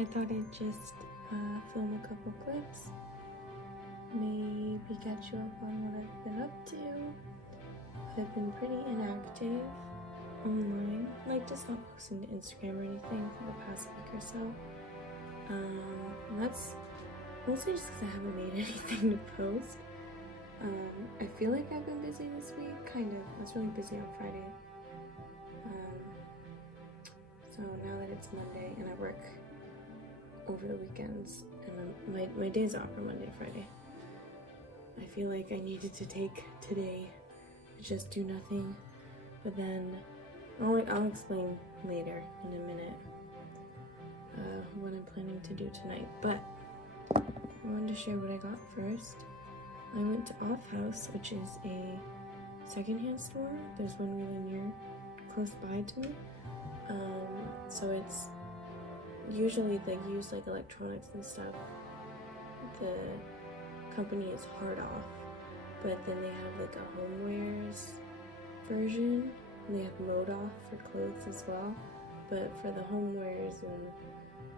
I thought I'd just film a couple clips, maybe catch you up on what I've been up to. I've been pretty inactive online, like just not posting to Instagram or anything for the past week or so. And that's mostly just because I haven't made anything to post. I feel like I've been busy this week, kind of. I was really busy on Friday. So now that it's Monday and I work over the weekends and my days off are Monday, Friday, I feel like I needed to take today to just do nothing. But then I'll explain later in a minute what I'm planning to do tonight. But I wanted to share what I got first. I went to Off House, which is a secondhand store. There's one really near, close by to me. So it's usually they use like electronics and stuff. The company is Hard Off, but then they have like a homewares version. And they have Mode Off for clothes as well. But for the homewares and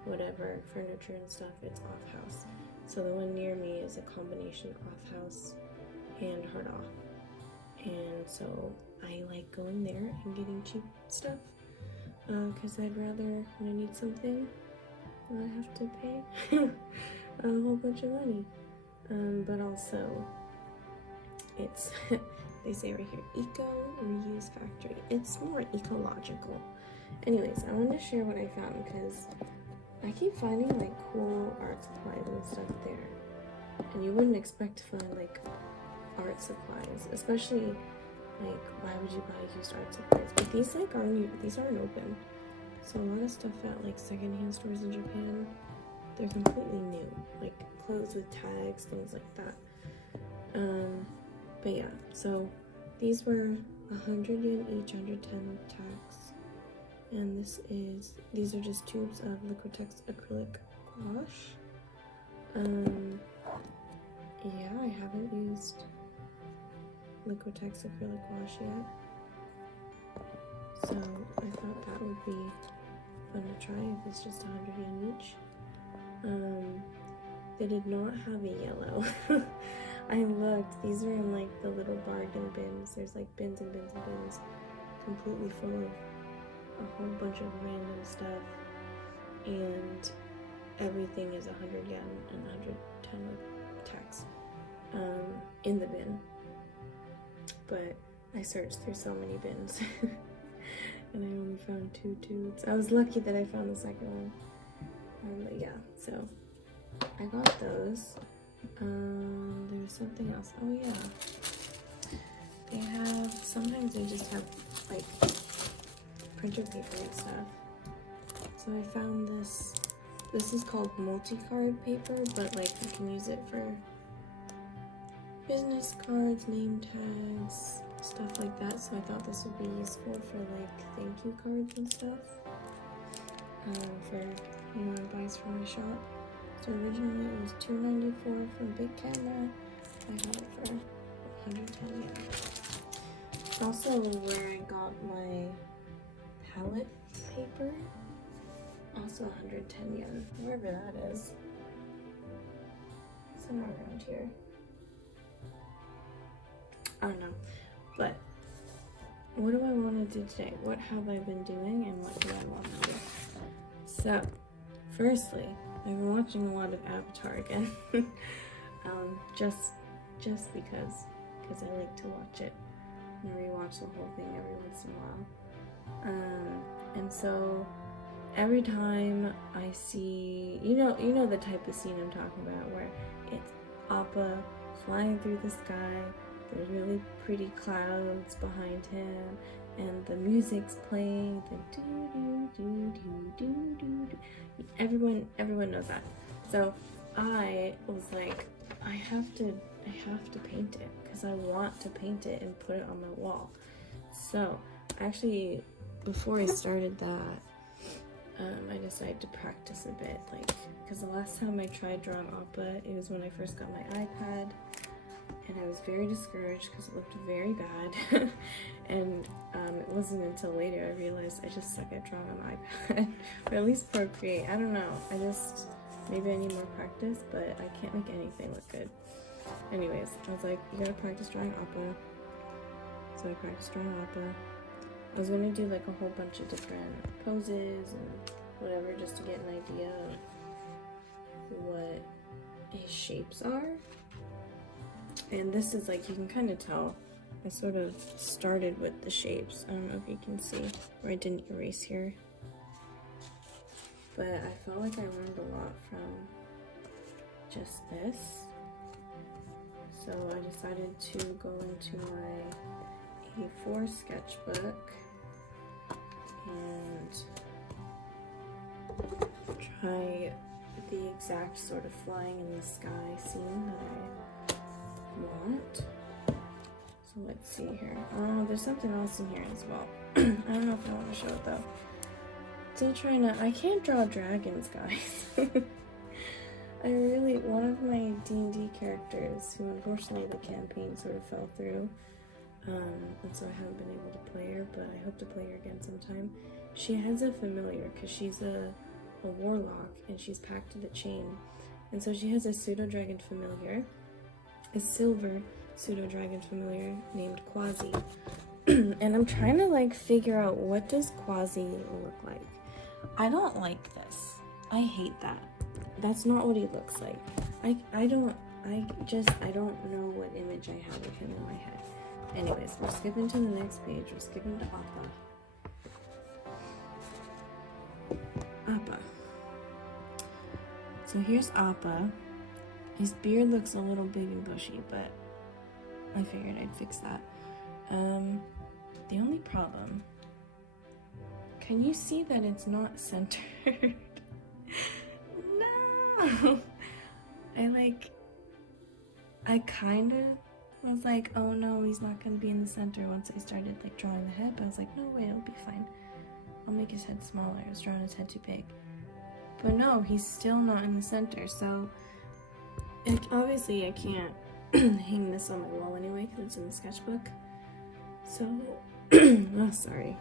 whatever, furniture and stuff, it's Off House. So the one near me is a combination Off House and Hard Off. And so I like going there and getting cheap stuff. Because I'd rather, when I need something, not have to pay a whole bunch of money. But also, it's, they say right here, Eco Reuse Factory. It's more ecological. Anyways, I wanted to share what I found because I keep finding like cool art supplies and stuff there. And you wouldn't expect to find like art supplies, especially like, why would you buy used art supplies? But these like aren't open. So a lot of stuff at like secondhand stores in Japan, they're completely new. Like clothes with tags, things like that. But yeah, so these were 100 yen each, 110 tags. And these are just tubes of Liquitex acrylic gouache. Yeah, I haven't used Liquitex acrylic gouache yet, so I thought that would be fun to try if it's just 100 yen each. They did not have a yellow. I looked, these are in like the little bargain bins. There's like bins and bins and bins completely full of a whole bunch of random stuff, and everything is 100 yen and 110 with tax in the bin. But I searched through so many bins and I only found 2 tubes. I was lucky that I found the second one. But yeah, so I got those. There's something else. Oh yeah. Sometimes they just have like printer paper and stuff. So I found this. This is called multi-card paper, but like you can use it for business cards, name tags, stuff like that. So I thought this would be useful for like thank you cards and stuff for anyone who buys from my shop. So originally it was $2.94 from Big Camera. I got it for 110 yen. Also where I got my palette paper, also 110 yen, wherever that is. Somewhere around here. I don't know, but what do I want to do today? What have I been doing and what do I want to do? So, firstly, I've been watching a lot of Avatar again, just because I like to watch it and rewatch the whole thing every once in a while. And so every time I see, you know the type of scene I'm talking about where it's Appa flying through the sky. There's really pretty clouds behind him, and the music's playing. The do do do do do do do. Everyone knows that. So I was like, I have to paint it because I want to paint it and put it on my wall. So actually, before I started that, I decided to practice a bit, like because the last time I tried drawing Appa, it was when I first got my iPad. and I was very discouraged because it looked very bad. And it wasn't until later I realized I just suck at drawing on iPad, or at least Procreate. I don't know. Maybe I need more practice, but I can't make anything look good. Anyways, I was like, you gotta practice drawing Appa. So I practiced drawing Appa. I was gonna do like a whole bunch of different poses and whatever, just to get an idea of what his shapes are. And this is like, you can kind of tell I sort of started with the shapes. I don't know if you can see, or I didn't erase here, but I felt like I learned a lot from just this. So I decided to go into my A4 sketchbook and try the exact sort of flying in the sky scene that I want. So let's see here. Oh, there's something else in here as well. I don't know if I want to show it though. I can't draw dragons, guys. One of my D&D characters, who unfortunately the campaign sort of fell through, and so I haven't been able to play her, but I hope to play her again sometime. She has a familiar, because she's a warlock, and she's packed to the chain. And so she has a pseudo-dragon familiar, a silver pseudo-dragon familiar named Quasi. And I'm trying to like figure out, what does Quasi look like? I don't like this. I hate that. That's not what he looks like. I don't know what image I have of him in my head. Anyways, we're skipping to the next page. We're skipping to Appa. Appa. So here's Appa. His beard looks a little big and bushy, but I figured I'd fix that. The only problem, can you see that it's not centered? No! I kind of was like, oh no, he's not gonna be in the center once I started like drawing the head, but I was like, no way, it'll be fine. I'll make his head smaller. I was drawing his head too big. But no, he's still not in the center, so obviously I can't hang this on my wall anyway because it's in the sketchbook. So, oh sorry.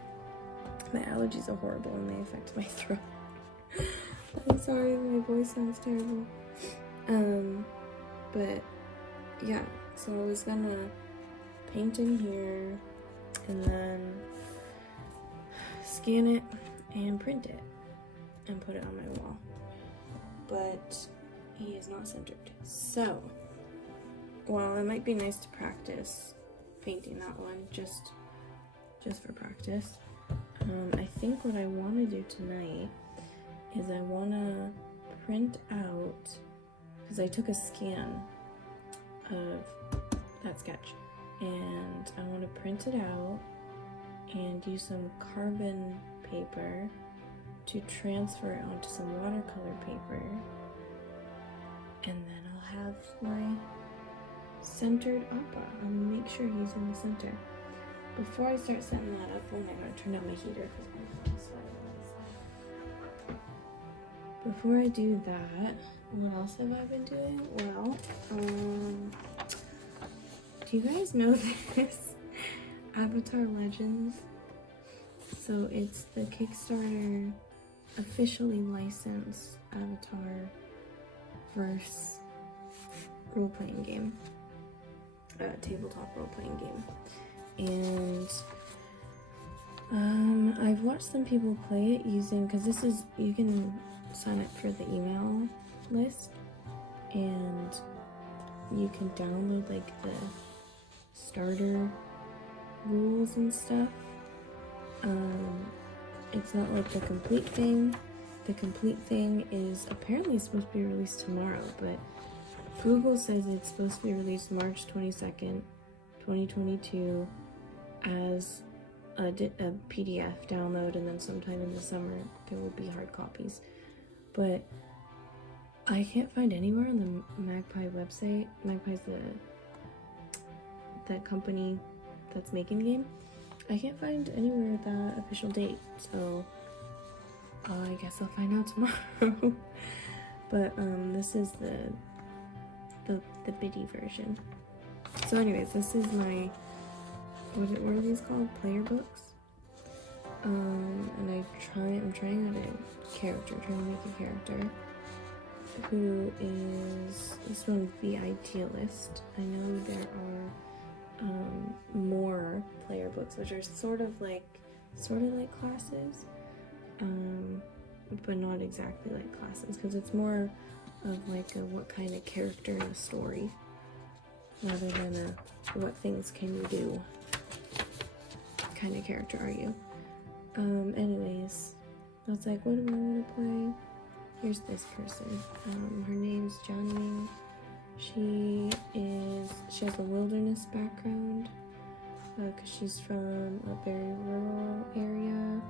My allergies are horrible and they affect my throat. I'm sorry, my voice sounds terrible. But yeah, so I was gonna paint in here and then scan it and print it and put it on my wall. But he is not centered. So, while it might be nice to practice painting that one just for practice, I think what I want to do tonight is I want to print out, because I took a scan of that sketch, and I want to print it out and use some carbon paper to transfer it onto some watercolor paper, and then I'll have my centered Appa. I'm gonna make sure he's in the center. Before I start setting that up, I'm gonna turn down my heater because I'm sweating. Before I do that, what else have I been doing? Well, do you guys know this? Avatar Legends. So it's the Kickstarter officially licensed Avatar verse role-playing game, tabletop role-playing game. And I've watched some people play it using, because this is, you can sign up for the email list and you can download like the starter rules and stuff. It's not like the complete thing. The complete thing is apparently supposed to be released tomorrow, but Google says it's supposed to be released March 22nd, 2022 as a PDF download, and then sometime in the summer there will be hard copies. But I can't find anywhere on the Magpie website. Magpie's the company that's making the game. I can't find anywhere that official date, so I guess I'll find out tomorrow. But this is the biddy version. So anyways, this is my, what are these called? Player books. And I'm trying out a character, trying to make a character who is, this one's the idealist. I know there are more player books which are sort of like classes, but not exactly like classes, because it's more of like a what kind of character in a story rather than a what things can you do kind of character are you. Anyways, I was like, what do I want to play? Here's this person. Her name's Jianming. She has a wilderness background, because she's from a very rural area.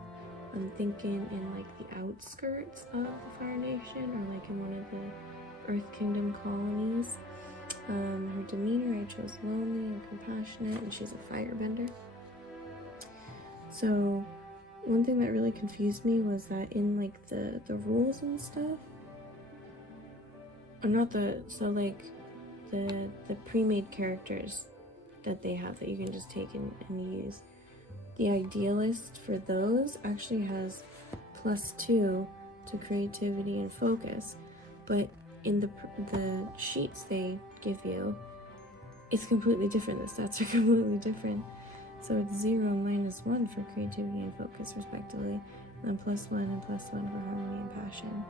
I'm thinking in like the outskirts of the Fire Nation, or like in one of the Earth Kingdom colonies. Her demeanor, I chose lonely and compassionate, and she's a firebender. So one thing that really confused me was that in like the rules and stuff, or not the, so like the pre-made characters that they have that you can just take and use, the idealist for those actually has +2 to creativity and focus, but in the sheets they give you, it's completely different. The stats are completely different. So it's 0 and -1 for creativity and focus respectively, and then +1 and +1 for harmony and passion.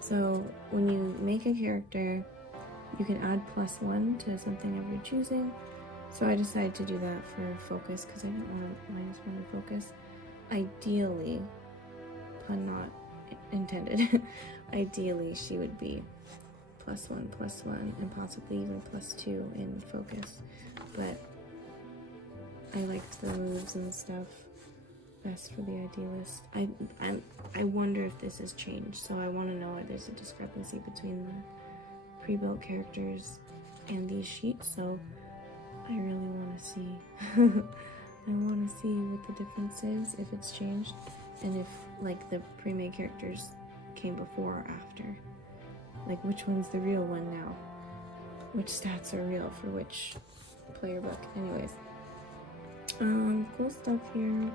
So when you make a character, you can add +1 to something of your choosing. So I decided to do that for focus because I didn't want -1 in focus. Ideally, pun not intended, ideally she would be +1, +1, and possibly even +2 in focus. But I liked the moves and stuff best for the idealist. I wonder if this has changed, so I want to know if there's a discrepancy between the pre-built characters and these sheets, so I really want to see. I want to see what the difference is, if it's changed, and if like the pre-made characters came before or after. Like which one's the real one now? Which stats are real for which player book? Anyways. Cool stuff here.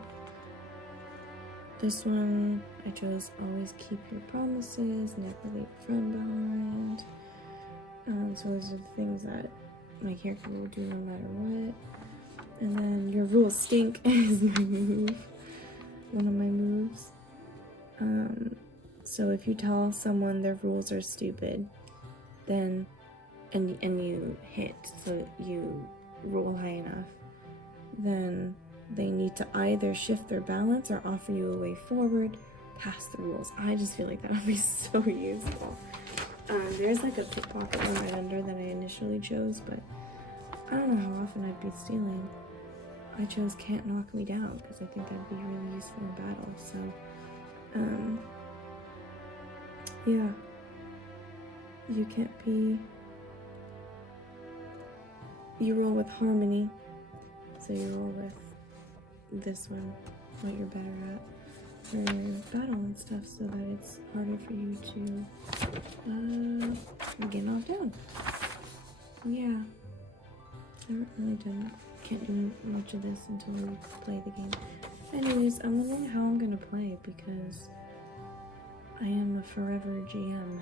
This one I chose always keep your promises, never leave a friend behind. So those are the things that my character will do no matter what. And then your rules stink is my move. One of my moves. So if you tell someone their rules are stupid, then and you hit, so you roll high enough, then they need to either shift their balance or offer you a way forward past the rules. I just feel like that would be so useful. There's like a pickpocket one right under that I initially chose, but I don't know how often I'd be stealing. I chose can't knock me down because I think that'd be really useful in battle. So, yeah, you can't be. You roll with harmony, so you roll with this one, what you're better at for battle and stuff, so that it's harder for you to get knocked down. Yeah, I really can't do much of this until we play the game. Anyways, I'm wondering how I'm gonna play because I am a forever GM,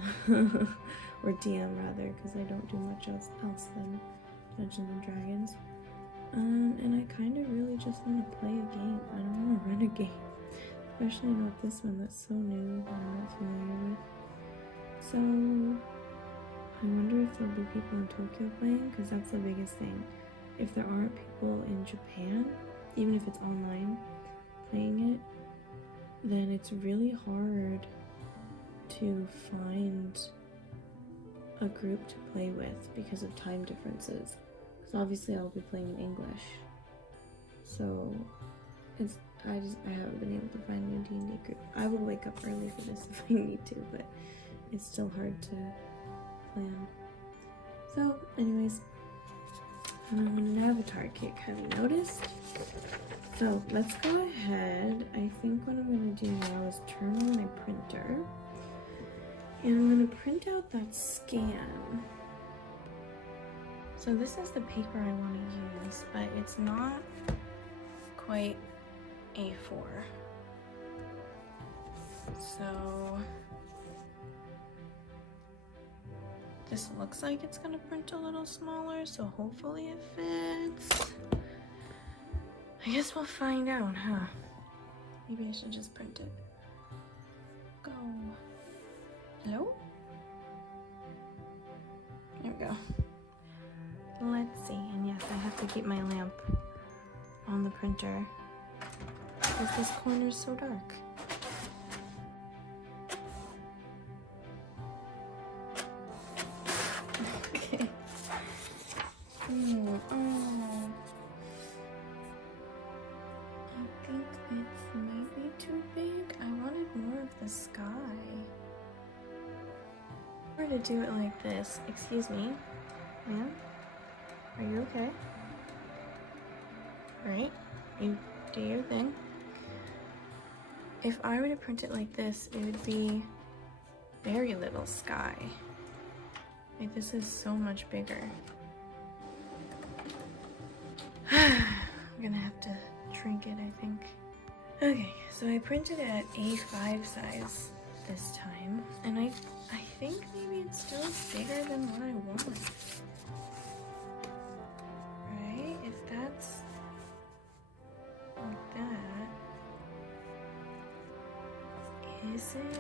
or DM rather, because I don't do much else than Dungeons and Dragons. And I kind of really just want to play a game. I don't want to run a game, especially not this one that's so new that I'm not familiar with. So I wonder if there'll be people in Tokyo playing, because that's the biggest thing. If there aren't people in Japan, even if it's online playing it, then it's really hard to find a group to play with because of time differences. Because obviously I'll be playing in English, so I haven't been able to find a D&D group. I will wake up early for this if I need to, but it's still hard to plan. So, anyways, an avatar kit, have you noticed? So let's go ahead. I think what I'm going to do now is turn on my printer, and I'm going to print out that scan. So this is the paper I want to use, but it's not quite A4. So this looks like it's gonna print a little smaller, so hopefully it fits. I guess we'll find out, huh? Maybe I should just print it. Go. Hello? There we go. Let's see, and yes, I have to keep my lamp on the printer because this corner is so dark. Okay. I think it's maybe too big. I wanted more of the sky. Or to do it like this. Excuse me, ma'am? Are you okay? Alright, you do your thing. If I were to print it like this, it would be very little sky. Like, this is so much bigger. I'm gonna have to shrink it, I think. Okay, so I printed it at A5 size this time, and I think maybe it's still bigger than what I want. Right? If that's like that, is it?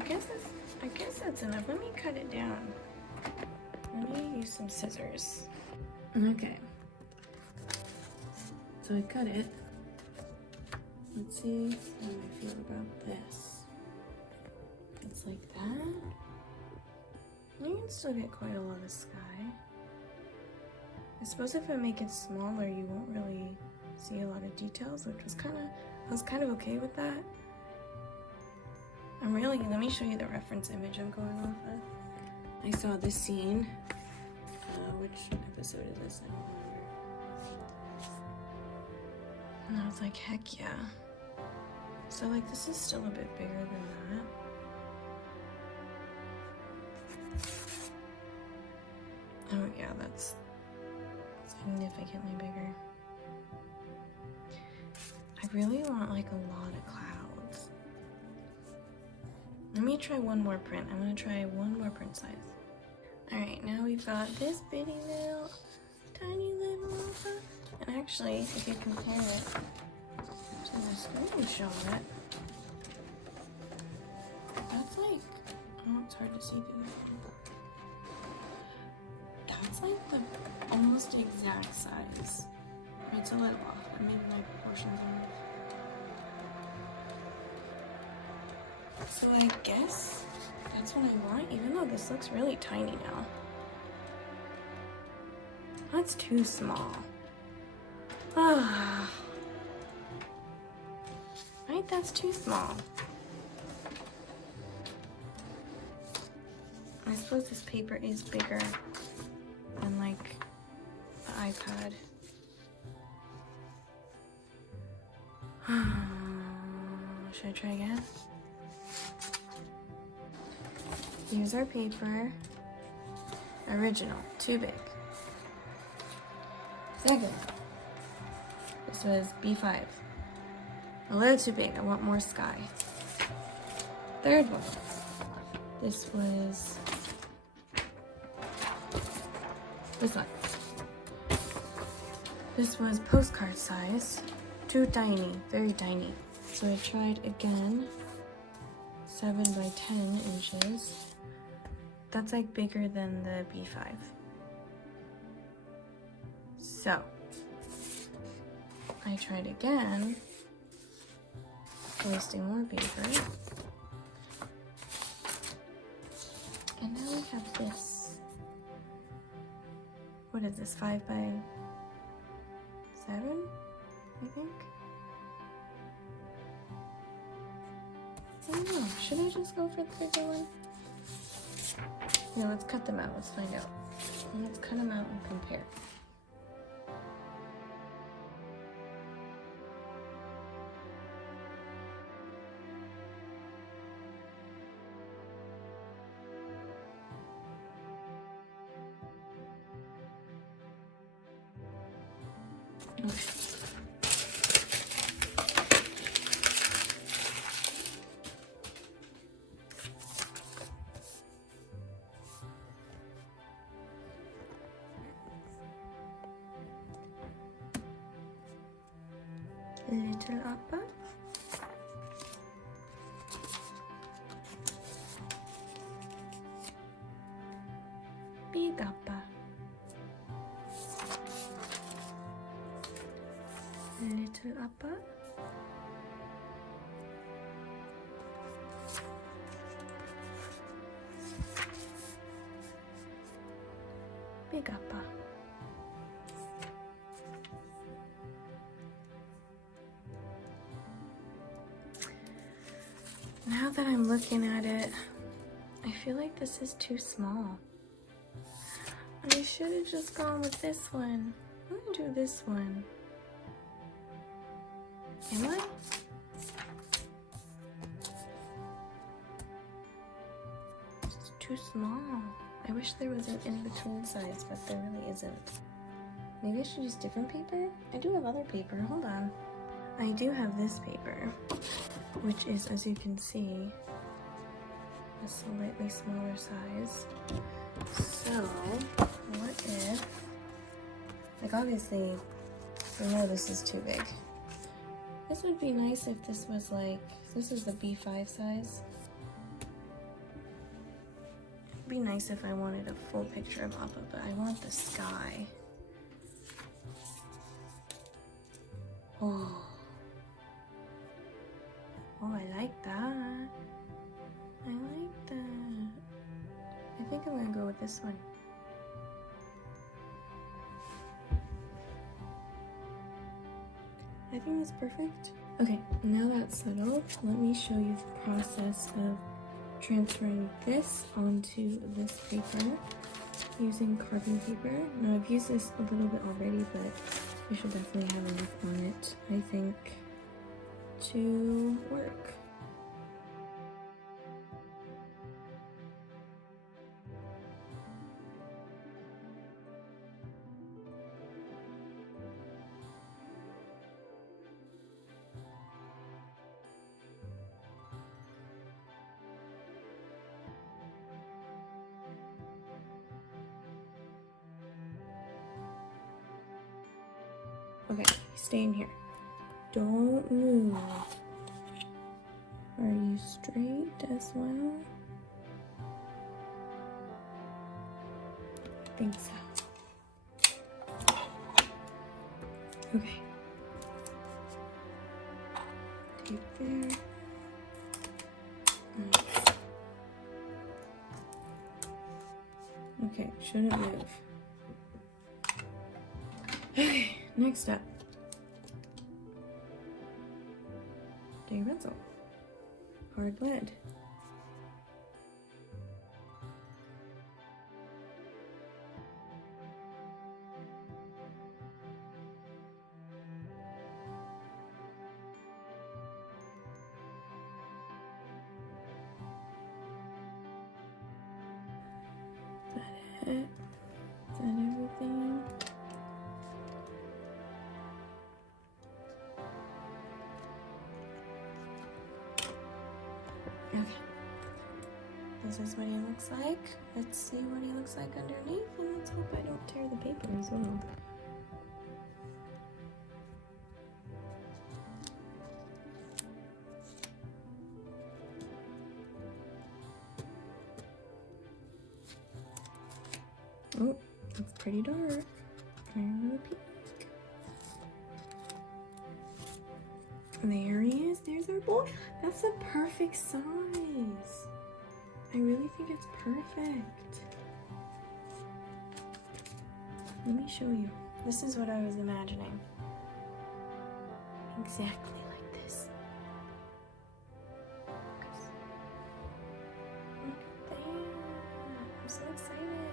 I guess that's enough. Let me cut it down. Let me use some scissors. Okay. So I cut it. Let's see how I feel about this. It's like that. You can still get quite a lot of sky. I suppose if I make it smaller, you won't really see a lot of details, which was I was kind of okay with that. Let me show you the reference image I'm going off of. I saw this scene. Which episode is this? I don't remember. And I was like, heck yeah. So like, this is still a bit bigger than that. Oh yeah, that's significantly bigger. I really want like a lot of clouds. Let me try one more print. I'm gonna try one more print size. Alright, now we've got this bitty little, tiny little Appa. And actually, if you compare it to the screenshot, that's like, oh, it's hard to see through that. That's like the almost exact size. It's a little off. Maybe my proportions are off. So I guess that's what I want, even though this looks really tiny now. That's too small. Ah. Right, that's too small. I suppose this paper is bigger than like the iPad. Should I try again? Here's our paper. Original, too big. Second, this was B5. A little too big, I want more sky. Third one, this was this one. This was postcard size, too tiny, very tiny. So I tried again, 7 by 10 inches. That's like bigger than the B5. So, I tried again, wasting more paper. And now we have this. What is this, 5 by 7, I think? I don't know, should I just go for the bigger one? No, let's cut them out, let's find out. Let's cut them out and compare. Little Appa. Big Appa. Little Appa. Big Appa. Now that I'm looking at it, I feel like this is too small. I should have just gone with this one. I'm gonna do this one. Am I? It's too small. I wish there was an in-between size, but there really isn't. Maybe I should use different paper? I do have other paper. Hold on. I do have this paper, which is, as you can see, a slightly smaller size. So, what if, like obviously, we know this is too big. This would be nice if this was like, this is the B5 size. It'd be nice if I wanted a full picture of Appa, but I want the sky. Oh. Oh, I like that. I like that. I think I'm gonna go with this one. I think that's perfect. Okay, now that's settled, let me show you the process of transferring this onto this paper using carbon paper. Now I've used this a little bit already, but we should definitely have enough on it, I think, to work. Okay, stay in here. Don't move. Are you straight as well? I think so. Okay. Tape there. Okay, shouldn't move. Okay, next up. Get your pencil. Hard lead. Is that it? Is that everything? Okay. This is what he looks like. Let's see what he looks like underneath, and let's hope I don't tear the paper as well. Oh, that's pretty dark. Try another peek. There he is. There's our boy. That's the perfect size. I really think it's perfect. Let me show you. This is what I was imagining. Exactly like this. Look at that. I'm so excited.